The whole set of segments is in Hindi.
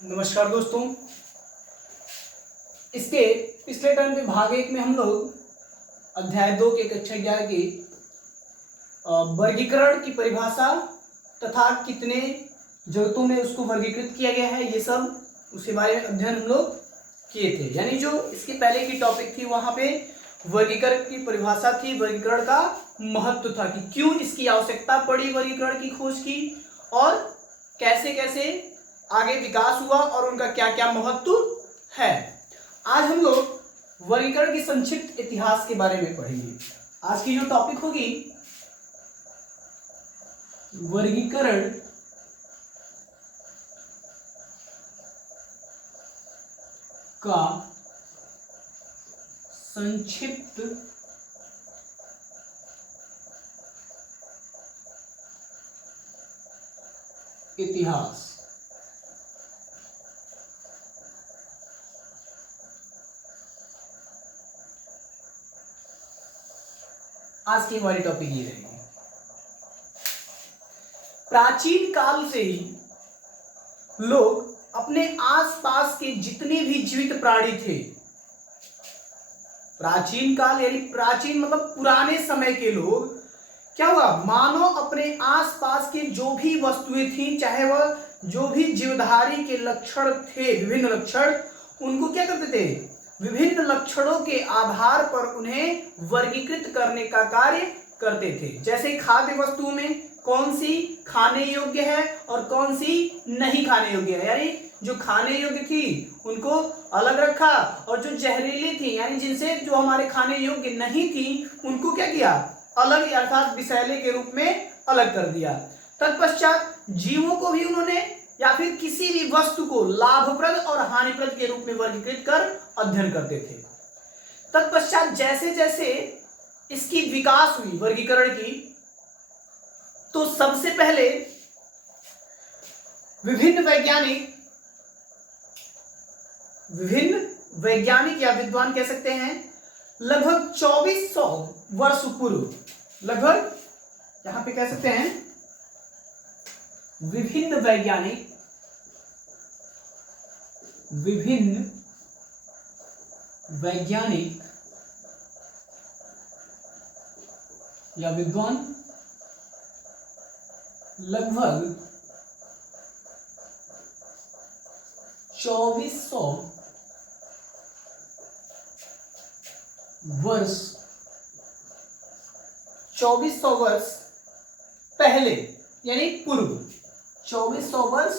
नमस्कार दोस्तों। इसके पिछले टर्म के भाग 1 में हम लोग अध्याय 2 के कक्षा 11 के वर्गीकरण की परिभाषा तथा कितने जरूरतों में उसको वर्गीकृत किया गया है, ये सब उसके बारे में अध्ययन हम लोग किए थे। यानी जो इसके पहले की टॉपिक थी वहां पे वर्गीकरण की परिभाषा थी, वर्गीकरण का महत्व था कि क्यों इसकी आवश्यकता पड़ी वर्गीकरण की खोज की और कैसे कैसे आगे विकास हुआ और उनका क्या क्या महत्व है। आज हम लोग वर्गीकरण की संक्षिप्त इतिहास के बारे में पढ़ेंगे। आज की जो टॉपिक होगी वर्गीकरण का संक्षिप्त इतिहास। आज की हमारी टॉपिक ये रहेगी। प्राचीन काल से ही लोग अपने आसपास के जितने भी जीवित प्राणी थे, प्राचीन काल यानी प्राचीन मतलब पुराने समय के लोग, क्या हुआ, मानव अपने आसपास के जो भी वस्तुएं थी, चाहे वह जो भी जीवधारी के लक्षण थे, विभिन्न लक्षण, उनको क्या करते थे, विभिन्न लक्षणों के आधार पर उन्हें वर्गीकृत करने का कार्य करते थे। जैसे खाद्य वस्तुओं में कौन सी खाने योग्य है और कौन सी नहीं खाने योग्य है, यानी जो खाने योग्य थी उनको अलग रखा और जो जहरीली थी यानी जिनसे जो हमारे खाने योग्य नहीं थी उनको क्या किया, अलग अर्थात विषैले के रूप में अलग कर दिया। तत्पश्चात जीवों को भी उन्होंने या फिर किसी भी वस्तु को लाभप्रद और हानिप्रद के रूप में वर्गीकृत कर अध्ययन करते थे। तत्पश्चात जैसे जैसे इसकी विकास हुई वर्गीकरण की, तो सबसे पहले विभिन्न वैज्ञानिक या विद्वान कह सकते हैं, लगभग 2400 वर्ष पूर्व, लगभग यहां पे कह सकते हैं विभिन्न वैज्ञानिक या विद्वान लगभग 2400 वर्ष पहले यानी पूर्व, 2400 वर्ष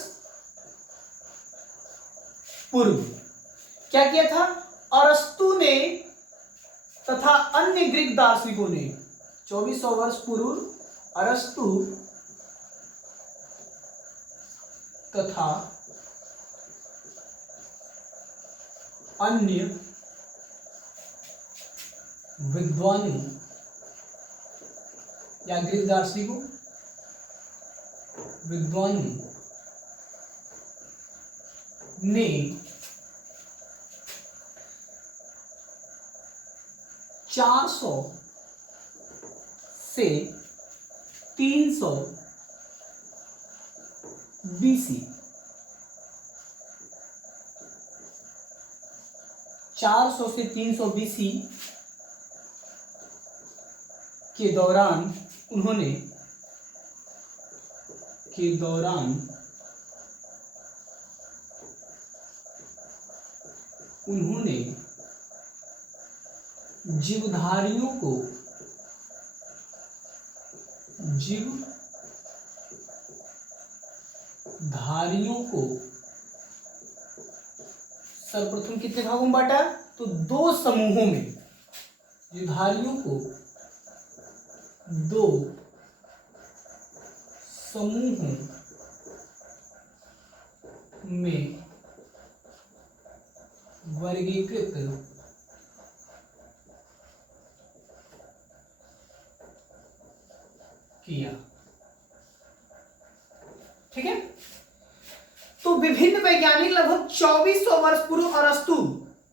पूर्व क्या किया था, अरस्तु ने तथा अन्य ग्रीक दार्शनिकों ने, 2400 वर्ष पूर्व अरस्तु तथा अन्य विद्वानों या ग्रीक दार्शनिकों विद्वानों ने 400 से 300 BC, 400 से 300 BC के दौरान उन्होंने जीवधारियों को सर्वप्रथम कितने भागों में बांटा, तो 2 समूहों में, जीवधारियों को 2 समूहों में वर्गीकृत किया। ठीक है, तो विभिन्न वैज्ञानिक लगभग 2400 वर्ष पूर्व अरस्तु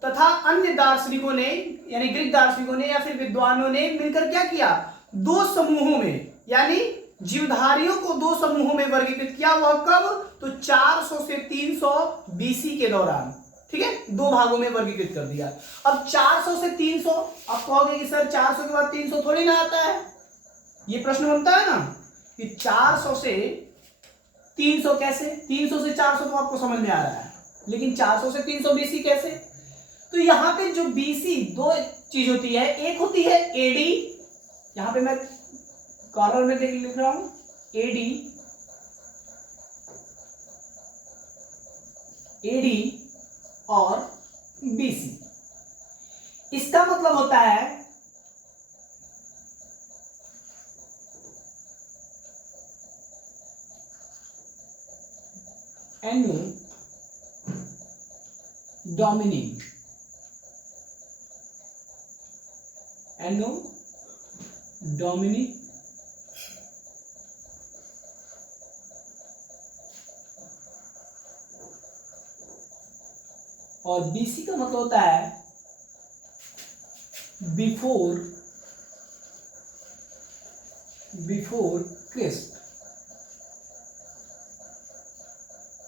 तथा अन्य दार्शनिकों ने यानी ग्रीक दार्शनिकों ने या फिर विद्वानों ने मिलकर क्या किया, 2 समूहों में यानी जीवधारियों को 2 समूहों में वर्गीकृत किया। वह कब, तो 400 से 300 बीसी के दौरान, ठीक है, दो भागों में वर्गीकृत कर दिया। अब 400 से 300, आप कहोगे कि सर 400 के बाद 300 थोड़ी ना आता है, ये प्रश्न बनता है ना कि 400 से 300 कैसे, 300 से 400 तो आपको समझ में आ रहा है, लेकिन 400 से 300 बीसी कैसे। तो यहां पे जो बीसी दो चीज होती है, एक होती है एडी, यहां पे मैं कॉर्नर में लिख रहा हूं एडी, एडी और बीसी। इसका मतलब होता है एनो डोमिनिक, एनो डोमिनिक और बीसी का मतलब होता है बिफोर क्रिस्ट,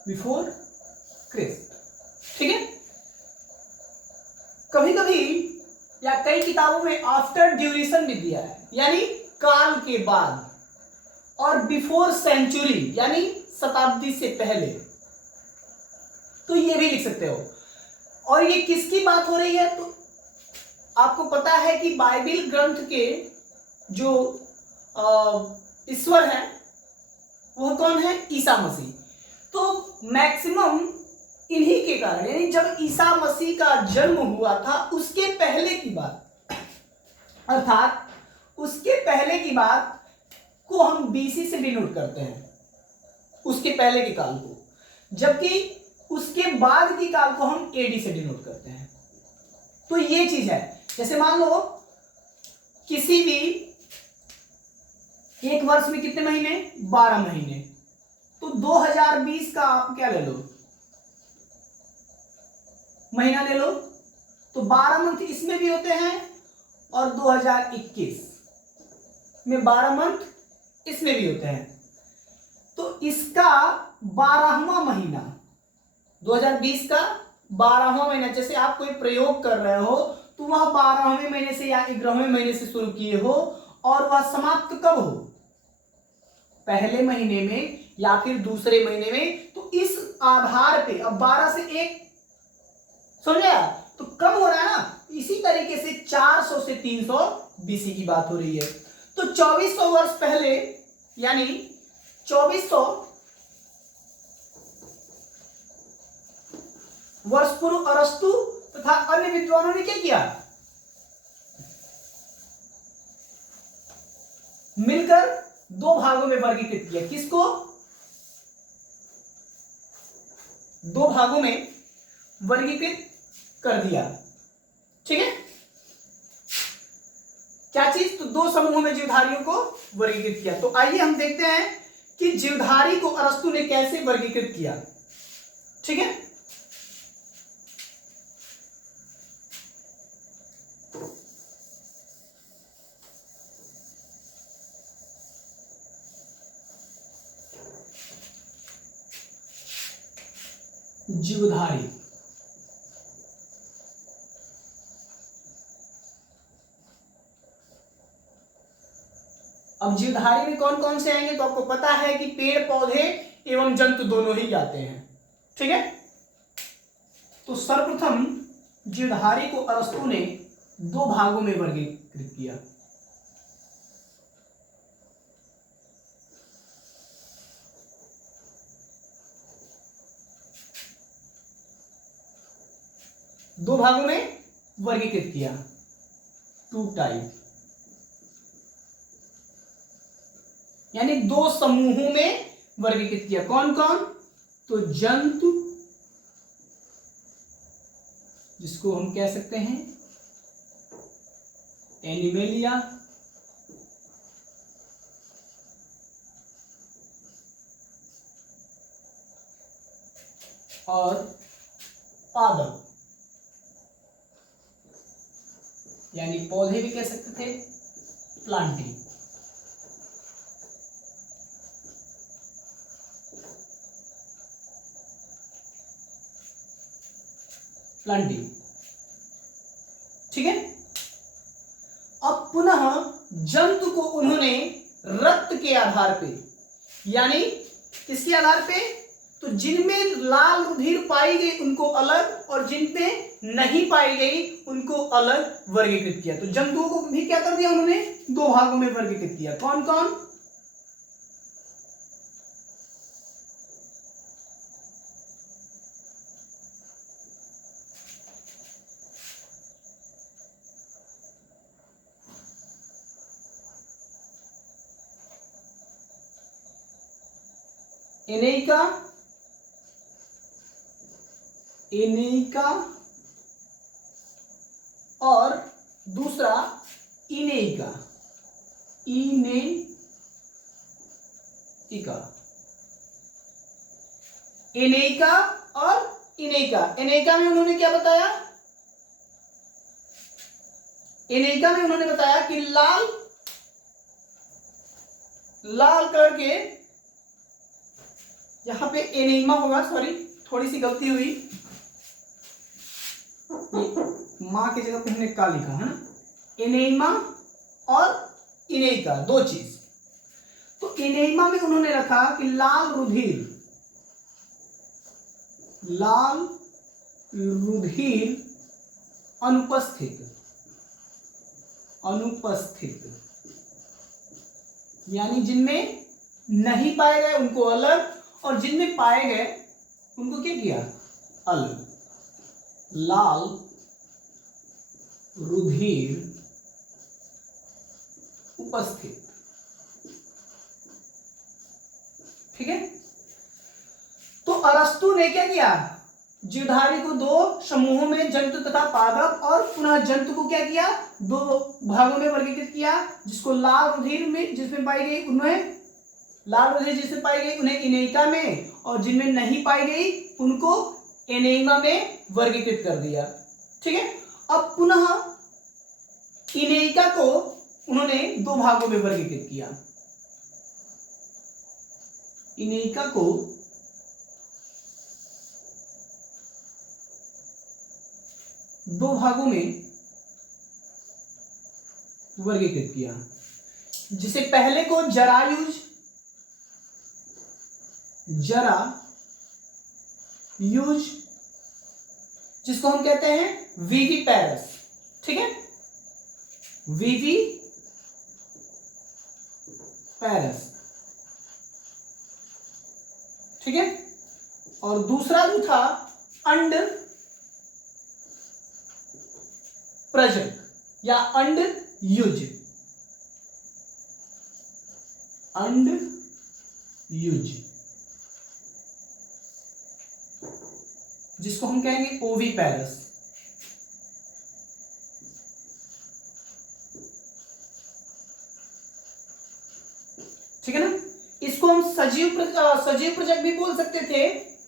बिफोर क्रिस्ट, ठीक है। कभी कभी या कई किताबों में आफ्टर ड्यूरेशन भी दिया है, यानी काल के बाद, और बिफोर सेंचुरी यानी शताब्दी से पहले, तो ये भी लिख सकते हो। और ये किसकी बात हो रही है, तो आपको पता है कि बाइबल ग्रंथ के जो ईश्वर है वह कौन है, ईसा मसीह। तो मैक्सिमम इन्हीं के कारण, यानी जब ईसा मसीह का जन्म हुआ था उसके पहले की बात, अर्थात उसके पहले की बात को हम बीसी से डिनोट करते हैं, उसके पहले के काल को, जबकि उसके बाद की काल को हम एडी से डिनोट करते हैं। तो ये चीज है, जैसे मान लो किसी भी एक वर्ष में कितने महीने, 12 महीने, तो 2020 का आप क्या ले लो, महीना ले लो, तो 12 मंथ इसमें भी होते हैं और 2021 में 12 मंथ इसमें भी होते हैं। तो इसका 12वां महीना, 2020 का 12वां महीना, जैसे आप कोई प्रयोग कर रहे हो तो वह 12वें महीने से या 11वें महीने से शुरू किए हो और वह समाप्त कब हो, पहले महीने में या फिर दूसरे महीने में। तो इस आधार पे अब 12 से 1 समझा, तो कम हो रहा है ना, इसी तरीके से 400 से 300 बीसी की बात हो रही है। तो 2400 वर्ष पहले, यानी 2400 वर्ष पूर्व अरस्तु तथा अन्य विद्वानों ने क्या किया, मिलकर दो भागों में वर्गीकृत किया। किसको, दो भागों में वर्गीकृत कर दिया, ठीक है। क्या चीज, तो दो समूहों में जीवधारियों को वर्गीकृत किया। तो आइए हम देखते हैं कि जीवधारी को अरस्तु ने कैसे वर्गीकृत किया, ठीक है। जीवधारी, अब जीवधारी में कौन कौन से आएंगे, तो आपको पता है कि पेड़ पौधे एवं जंतु दोनों ही जाते हैं, ठीक है। तो सर्वप्रथम जीवधारी को अरस्तु ने दो भागों में वर्गीकृत किया। दो भागों में वर्गीकृत किया, टू टाइप, यानी दो समूहों में वर्गीकृत किया। कौन कौन, तो जंतु, जिसको हम कह सकते हैं एनिमेलिया, और पादप, यानी पौधे भी कह सकते थे, प्लांटिंग। प्लांटी। ठीक है। अब पुनः जंतु को उन्होंने रक्त के आधार पे, यानी किसके आधार पे, तो जिनमें लाल रुधिर पाई गई उनको अलग और जिनमें नहीं पाई गई उनको अलग वर्गीकृत किया। तो जंतुओं को भी क्या कर दिया उन्होंने, दो भागों में वर्गीकृत किया। कौन कौन, एनेइका, एनेइका और दूसरा इनेइका, इनेइका, एनेइका और इनेइका। एनेइका में उन्होंने क्या बताया, एनेइका में उन्होंने बताया कि लाल कलर के, यहां पे एनेइमा होगा, सॉरी थोड़ी सी गलती हुई, मां की जगह पे हमने का लिखा है ना, एनेइमा और इनेइका दो चीज। तो एनेइमा में उन्होंने रखा कि लाल रुधिर अनुपस्थित, यानी जिनमें नहीं पाए गए उनको अलग और जिनमें पाए गए उनको क्या किया, अलग। लाल रुधिर उपस्थित। ठीक है। तो अरस्तु ने क्या किया, जीवधारी को दो समूहों में जंतु तथा पादप और पुनः जंतु को क्या किया, दो भागों में वर्गीकृत किया, जिसको लाल रुधिर में जिसमें पाई गई उन्हें लाल रुधिर जिसमें पाई गई उन्हें इनेइका में और जिनमें नहीं पाई गई उनको एनेइमा में वर्गीकृत कर दिया। ठीक है। अब पुनः इनेइका को उन्होंने दो भागों में वर्गीकृत किया। इनेइका को दो भागों में वर्गीकृत किया, जिसे पहले को जरायुज, जिसको हम कहते हैं विविपैरस। ठीक है, विविपैरस। ठीक है। और दूसरा जो था अंड प्रजक या अंड युज, जिसको हम कहेंगे ओविपैरस। ठीक है ना। इसको हम सजीव प्रजक भी बोल सकते थे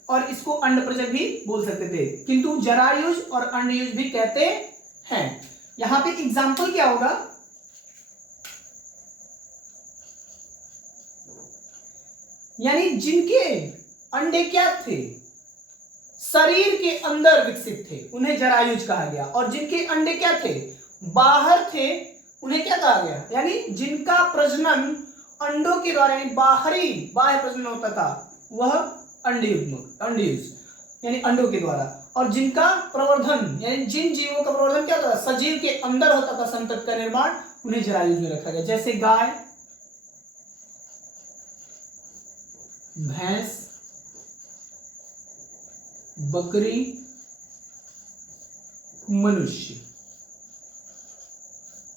और इसको अंड प्रजक भी बोल सकते थे, किंतु जरायुज और अंडयुज भी कहते हैं। यहां पे एग्जाम्पल क्या होगा, यानी जिनके अंडे क्या थे, शरीर के अंदर विकसित थे, उन्हें जरायुज कहा गया, और जिनके अंडे क्या थे, बाहर थे, उन्हें क्या कहा गया, यानी जिनका प्रजनन अंडों के द्वारा यानी बाह्य प्रजनन होता था वह अंडयुज यानी अंडों के द्वारा, और जिनका प्रवर्धन यानी जिन जीवों का प्रवर्धन क्या होता था, सजीव के अंदर होता था, संतति का निर्माण, उन्हें जरायुज में रखा गया। जैसे गाय, भैंस, बकरी, मनुष्य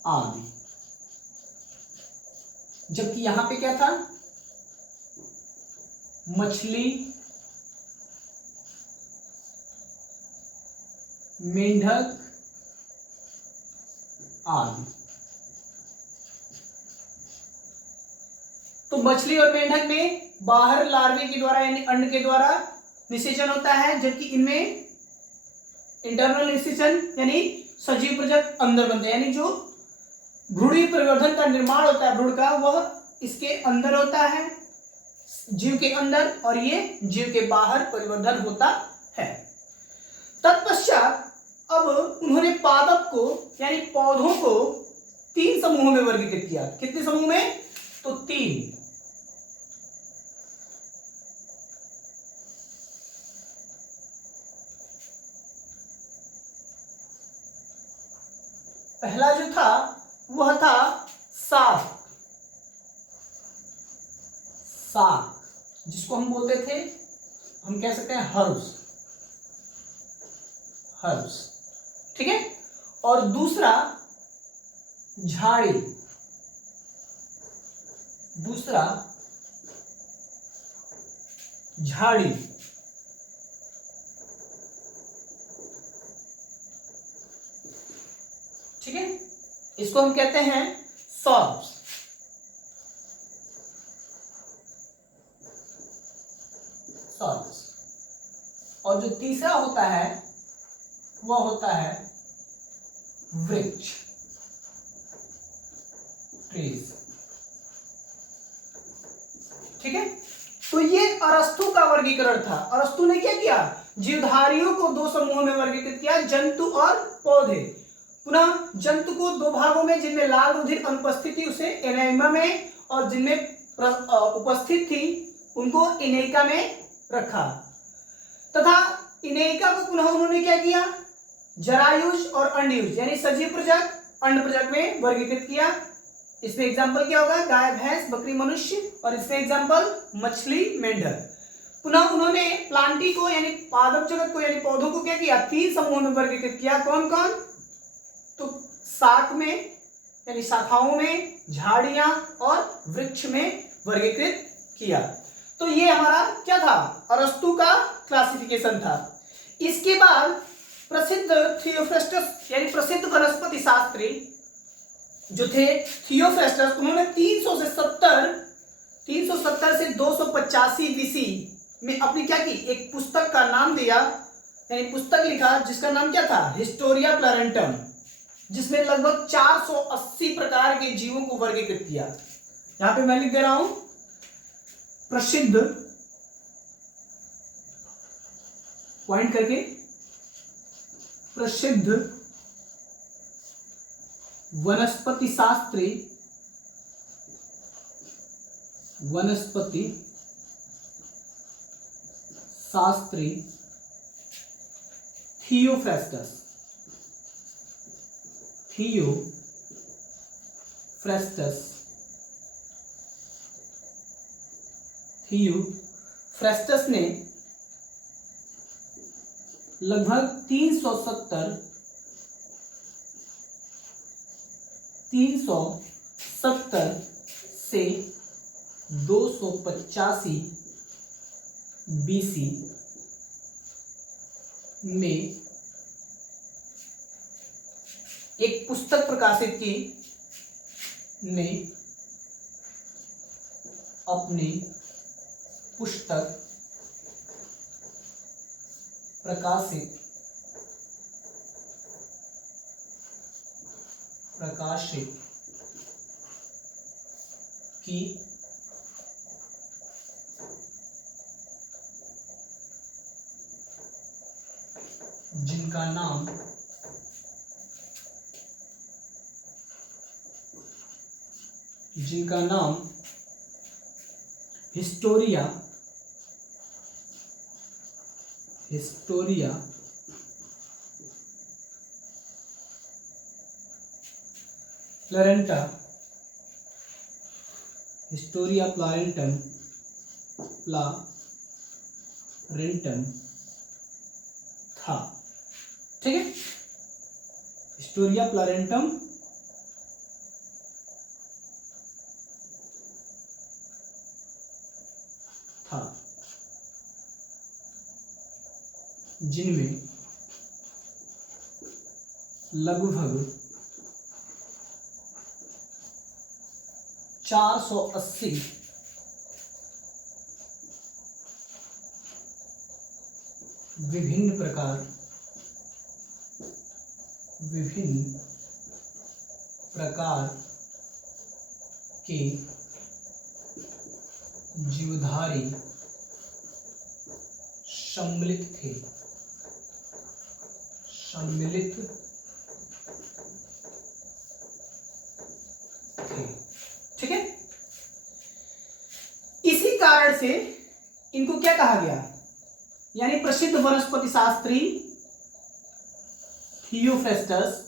आदि। जबकि यहां पे क्या था, मछली, मेंढक आदि। तो मछली और मेंढक में बाहर लार्वे के द्वारा यानी अंड के द्वारा निषेचन होता है, जबकि इनमें इंटरनल निषेचन यानी सजीव प्रजक अंदर बनते हैं, यानी जो भ्रूणी परिवर्धन का निर्माण होता है भ्रूण का, वह इसके अंदर होता है, जीव के अंदर, और ये जीव के बाहर परिवर्धन होता है। तत्पश्चात अब उन्होंने पादप को यानी पौधों को 3 समूहों में वर्गीकृत किया। कितने समूह में? तो 3। पहला जो था वह था साग, जिसको हम बोलते थे, हम कह सकते हैं हर्ब्स, ठीक है। और दूसरा झाड़ी, ठीक है, इसको हम कहते हैं सॉर्ब्स। और जो तीसरा होता है वह होता है वृक्ष, ट्रीज, ठीक है। तो ये अरस्तु का वर्गीकरण था। अरस्तु ने क्या किया? जीवधारियों को 2 समूहों में वर्गीकृत किया, जंतु और पौधे। पुनः जंतु को 2 भागों में, जिनमें लाल रुधिर अनुपस्थित थी उसे एनाइमा में, और जिनमें उपस्थित थी उनको इनेका में रखा, तथा इनेका को पुनः उन्होंने क्या किया? जरायुज और अंडयुज यानी सजीव प्रजक, अंड प्रजक में वर्गीकृत किया। इसमें एग्जांपल क्या होगा? गाय, भैंस, बकरी, मनुष्य, और इसमें एग्जांपल मछली, मेंढक। पुनः उन्होंने प्लांटी को यानी पादप जगत को यानी पौधों को क्या किया? 3 समूहों में वर्गीकृत किया। कौन कौन? तो शाख में यानी शाखाओं में, झाड़ियां और वृक्ष में वर्गीकृत किया। तो ये हमारा क्या था? अरस्तु का क्लासिफिकेशन था। इसके बाद प्रसिद्ध थियोफ्रेस्टस यानी प्रसिद्ध वनस्पति शास्त्री जो थे थियोफ्रेस्टस, उन्होंने 370 से 285 बीसी में अपनी क्या की? एक पुस्तक का नाम दिया, यानी पुस्तक लिखा, जिसका नाम क्या था? हिस्टोरिया प्लारेंटम, जिसमें लगभग 480 प्रकार के जीवों को वर्गीकृत किया। यहां पे मैं लिख दे रहा हूं, प्रसिद्ध, पॉइंट करके, प्रसिद्ध वनस्पति शास्त्री थियोफ्रेस्टस ने लगभग 370 से 285 बीसी में एक पुस्तक प्रकाशित की, ने अपनी पुस्तक प्रकाशित की, जिनका नाम हिस्टोरिया प्लारेंटम था, ठीक है। हिस्टोरिया प्लारेंटम था, जिनमें लगभग 480 विभिन्न प्रकार के जीवधारी सम्मिलित सम्मिलित थे। ठीक है, इसी कारण से इनको क्या कहा गया, यानी प्रसिद्ध वनस्पति शास्त्री थियोफ्रेस्टस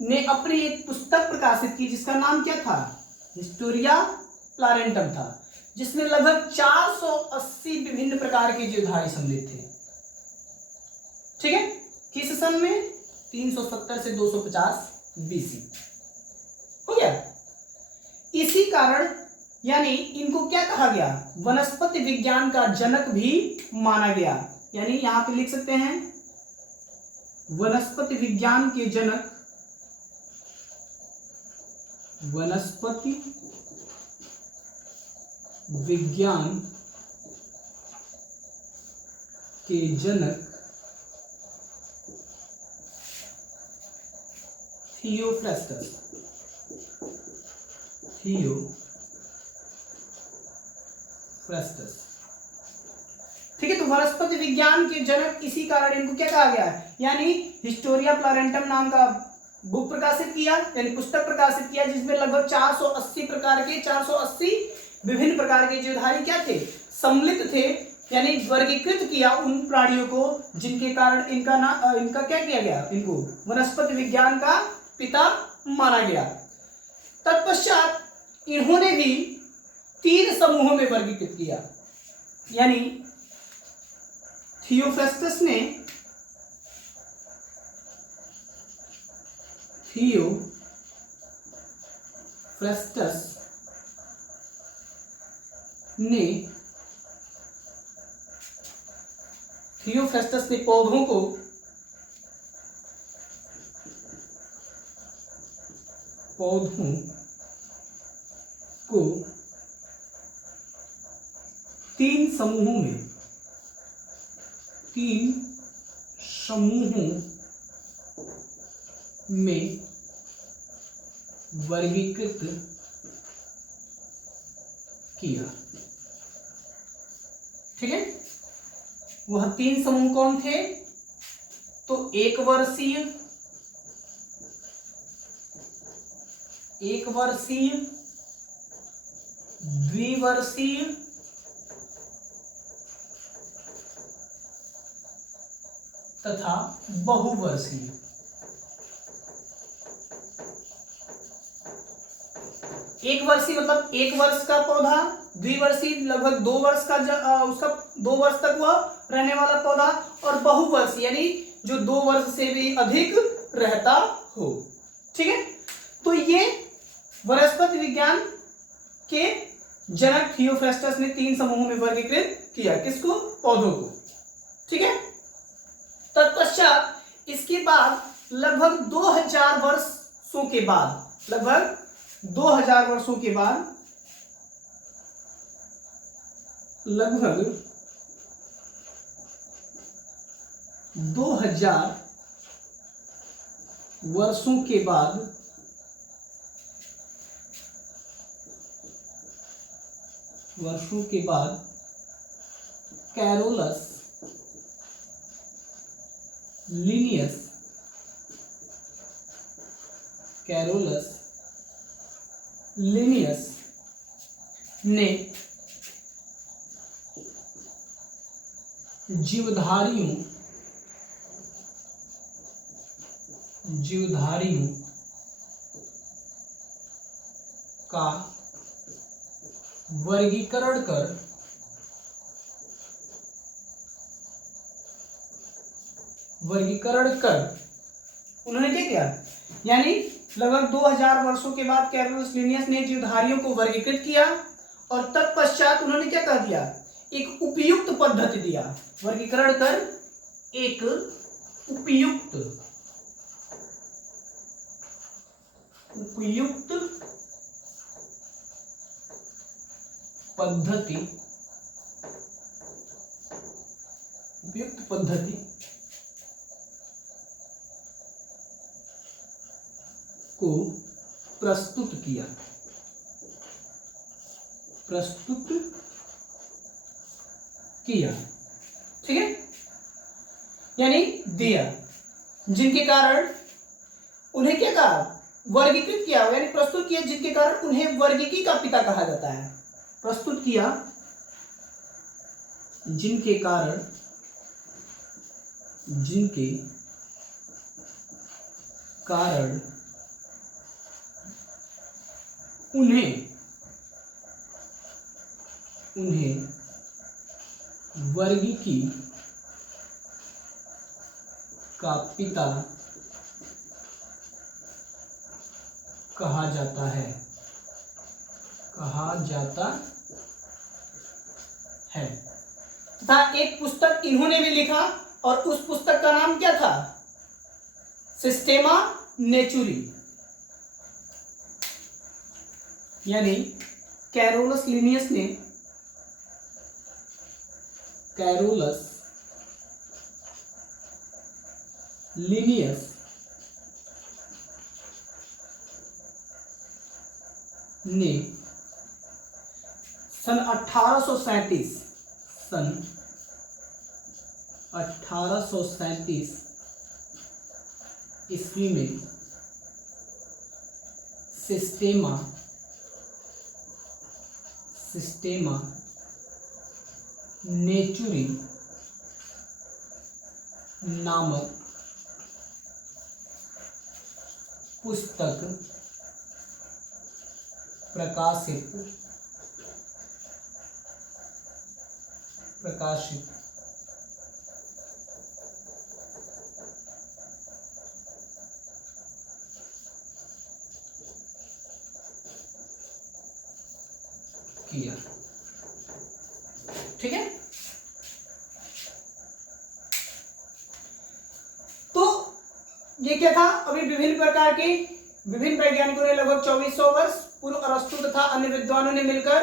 ने अपनी एक पुस्तक प्रकाशित की जिसका नाम क्या था, हिस्टोरिया प्लारेंटम था, जिसमें लगभग 480 विभिन्न प्रकार के जीवधारी सम्मिलित थे। ठीक है, किस सन में, 370 से 250 बीसी। हो गया। इसी कारण यानी इनको क्या कहा गया, वनस्पति विज्ञान का जनक भी माना गया। यानी यहां पे लिख सकते हैं वनस्पति विज्ञान के जनक, वनस्पति विज्ञान के जनक थियोफ्रेस्टस, थियोफ्रेस्टस। ठीक है, तो वनस्पति विज्ञान के जनक इसी कारण इनको क्या कहा गया है, यानी हिस्टोरिया प्लारेंटम नाम का बुक प्रकाशित किया, यानी पुस्तक प्रकाशित किया, जिसमें लगभग 480 प्रकार के 480 विभिन्न प्रकार के जीवधारी क्या थे, सम्मिलित थे। यानी वर्गीकृत किया उन प्राणियों को जिनके कारण इनका क्या किया गया, इनको वनस्पति विज्ञान का पिता माना गया। तत्पश्चात इन्होंने भी 3 समूहों में वर्गीकृत किया। यानी थियोफ्रेस्टस ने थियोफ्रेस्टस ने पौधों को 3 समूहों में वर्गीकृत किया। ठीक है, वह 3 समूह कौन थे, तो 1 वर्षीय, द्विवर्षीय तथा बहुवर्षीय। एक वर्षीय मतलब 1 वर्ष का पौधा, द्विवर्षीय लगभग 2 वर्ष का उसका 2 वर्ष तक वह रहने वाला पौधा, और बहुवर्षीय यानी जो 2 वर्ष से भी अधिक रहता हो। ठीक है, तो ये वनस्पति विज्ञान के जनक थियोफ्रेस्टस ने 3 समूहों में वर्गीकृत किया, किसको, पौधों को। ठीक है, तत्पश्चात इसके बाद लगभग 2000 वर्षों के बाद, लगभग 2000 वर्षों के बाद, लगभग 2000 वर्षों के बाद कैरोलस लिनियस ने जीवधारियों का वर्गीकरण कर उन्होंने क्या किया, यानी लगभग 2000 वर्षों के बाद कैरोलस लिनियस ने जीवधारियों को वर्गीकृत किया, और तत्पश्चात उन्होंने क्या कर दिया, एक उपयुक्त पद्धति दिया, वर्गीकरण कर एक उपयुक्त पद्धति को प्रस्तुत किया, ठीक है, यानी दिया। जिनके कारण उन्हें क्या कहा, वर्गीकृत किया, यानी प्रस्तुत किया, जिनके कारण उन्हें वर्गीकी का पिता कहा जाता है। प्रस्तुत किया जिनके कारण उन्हें वर्गीकी का पिता कहा जाता है। तथा एक पुस्तक इन्होंने भी लिखा और उस पुस्तक का नाम क्या था, सिस्टेमा नेचुरी, यानी कैरोलस लिनियस ने सन 1837 ईस्वी में सिस्टेमा नेचुरी नामक पुस्तक प्रकाशित किया। ठीक है, तो ये क्या था, अभी विभिन्न वैज्ञानिकों ने लगभग 2400 वर्ष पूर्व अरस्तु तथा अन्य विद्वानों ने मिलकर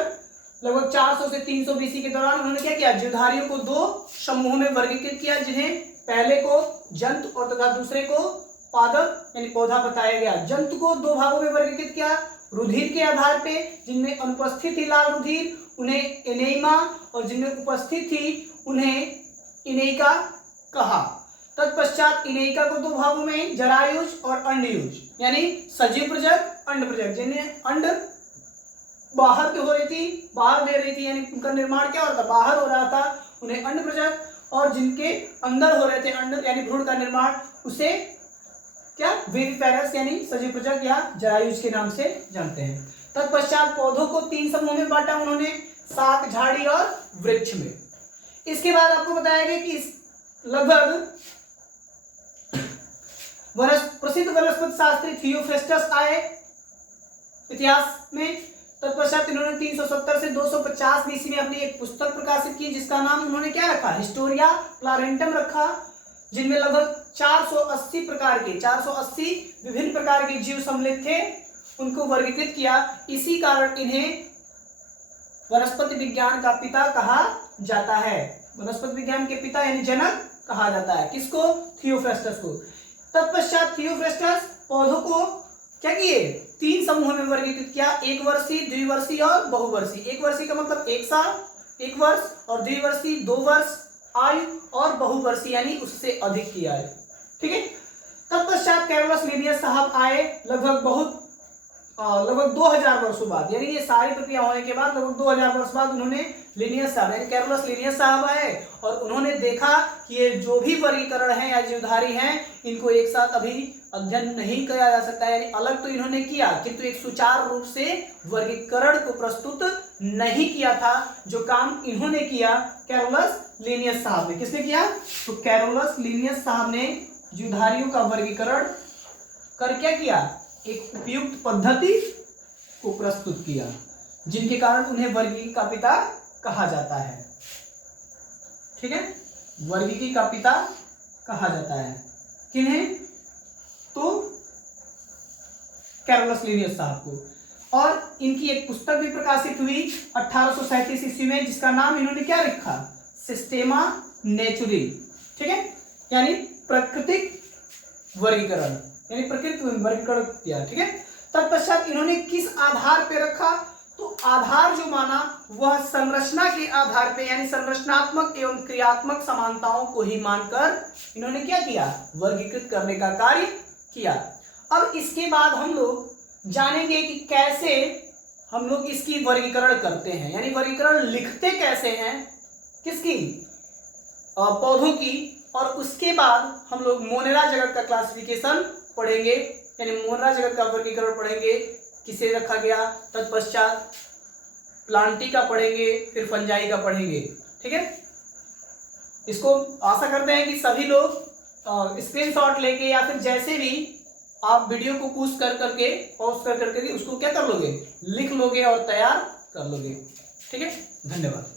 लगभग 400 से 300 बीसी के दौरान उन्होंने क्या किया, जीवधारियों को दो समूहों में वर्गीकृत किया, जिन्हें पहले को जंतु और तथा दूसरे को पादप यानी पौधा बताया गया। जंतु को दो भागों में वर्गीकृत किया रुधिर के आधार पे, जिनमें अनुपस्थित थी लाल रुधिर उन्हें एनेमा और जिनमें उपस्थित थी उन्हें इनेका कहा। तत्पश्चात इनेका को दो भागों में जरायुज और अंडयुज, यानी सजीव प्रजक अंड प्रजक, जिन्हें अंड बाहर की हो रही थी, बाहर दे रही थी, यानी उनका निर्माण क्या हो रहा था, बाहर हो रहा था, उन्हें अंड प्रजक, और जिनके अंदर हो रहे थे अंड यानी भ्रूण का निर्माण, उसे क्या विविपेरस यानी सजीव प्रजक या जरायुज के नाम से जानते हैं। तत्पश्चात पौधों को 3 समूहों में बांटा उन्होंने, शाक, झाड़ी और वृक्ष में। इसके बाद आपको बताया गया कि लगभग प्रसिद्ध वनस्पति शास्त्री थियोफ्रेस्टस आए इतिहास में। तत्पश्चात इन्होंने 370 से 250 बीसी में अपनी एक पुस्तक प्रकाशित की, जिसका नाम उन्होंने क्या रखा, हिस्टोरिया प्लारेंटम रखा, जिनमें लगभग 480 विभिन्न प्रकार के जीव सम्मिलित थे, उनको वर्गीकृत किया। इसी कारण इन्हें वनस्पति विज्ञान का पिता कहा जाता है। वनस्पति विज्ञान के पिता यानी जनक कहा जाता है किसको, थियोफ्रेस्टस को। तत्पश्चात थियोफ्रेस्टस पौधों को क्या किए, 3 समूहों में वर्गीकृत किया, 1 वर्षीय, द्विवर्षीय और बहुवर्षीय। 1 वर्षीय का मतलब 1 साल 1 वर्ष, और द्विवर्षीय 2 वर्ष आयु, और बहुवर्षीय यानी उससे अधिक की आयु। ठीक है, तत्पश्चात कैरोलस लिनियस साहब आए लगभग 2000 वर्षों बाद, यानी ये सारी प्रक्रिया होने के बाद लगभग 2000 वर्ष बाद उन्होंने लिनियस साहब यानी कैरोलस लिनियस साहब आए और उन्होंने देखा कि ये जो भी वर्गीकरण है या जीवधारी हैं, इनको एक साथ अभी अध्ययन नहीं किया जा सकता, यानी अलग तो इन्होंने किया किंतु एक सुचारू रूप से वर्गीकरण को प्रस्तुत नहीं किया था। जो काम इन्होंने किया कैरोलस लिनियस साहब ने, किसने किया, तो कैरोलस लिनियस साहब ने जीवधारियों का वर्गीकरण कर क्या किया, एक उपयुक्त पद्धति को प्रस्तुत किया, जिनके कारण उन्हें वर्गीकी का पिता कहा जाता है। ठीक है, वर्गीकी का पिता कहा जाता है किन्हें, तो कैरोलस लिनियस साहब को। और इनकी एक पुस्तक भी प्रकाशित हुई 1837 ईस्वी में, जिसका नाम इन्होंने क्या रखा, सिस्टेमा नेचुरी। ठीक है, यानी प्राकृतिक वर्गीकरण, यानी प्रकृति वर्गीकरण किया। ठीक है, तत्पश्चात इन्होंने किस आधार पे रखा, तो आधार जो माना वह संरचना के आधार पे यानी संरचनात्मक एवं क्रियात्मक समानताओं को ही मानकर इन्होंने क्या किया, वर्गीकृत करने का कार्य किया। अब इसके बाद हम लोग जानेंगे कि कैसे हम लोग इसकी वर्गीकरण करते हैं, यानी वर्गीकरण लिखते कैसे हैं, किसकी, पौधों की। और उसके बाद हम लोग मोनेरा जगत का क्लासिफिकेशन पढ़ेंगे, यानी मोनेरा जगत का वर्गीकरण पढ़ेंगे, किसे रखा गया, तत्पश्चात प्लांटी का पढ़ेंगे, फिर फंजाई का पढ़ेंगे। ठीक है, इसको आशा करते हैं कि सभी लोग स्क्रीनशॉट लेके या फिर जैसे भी आप वीडियो को पॉज कर करके उसको क्या कर लोगे, लिख लोगे और तैयार कर लोगे। ठीक है, धन्यवाद।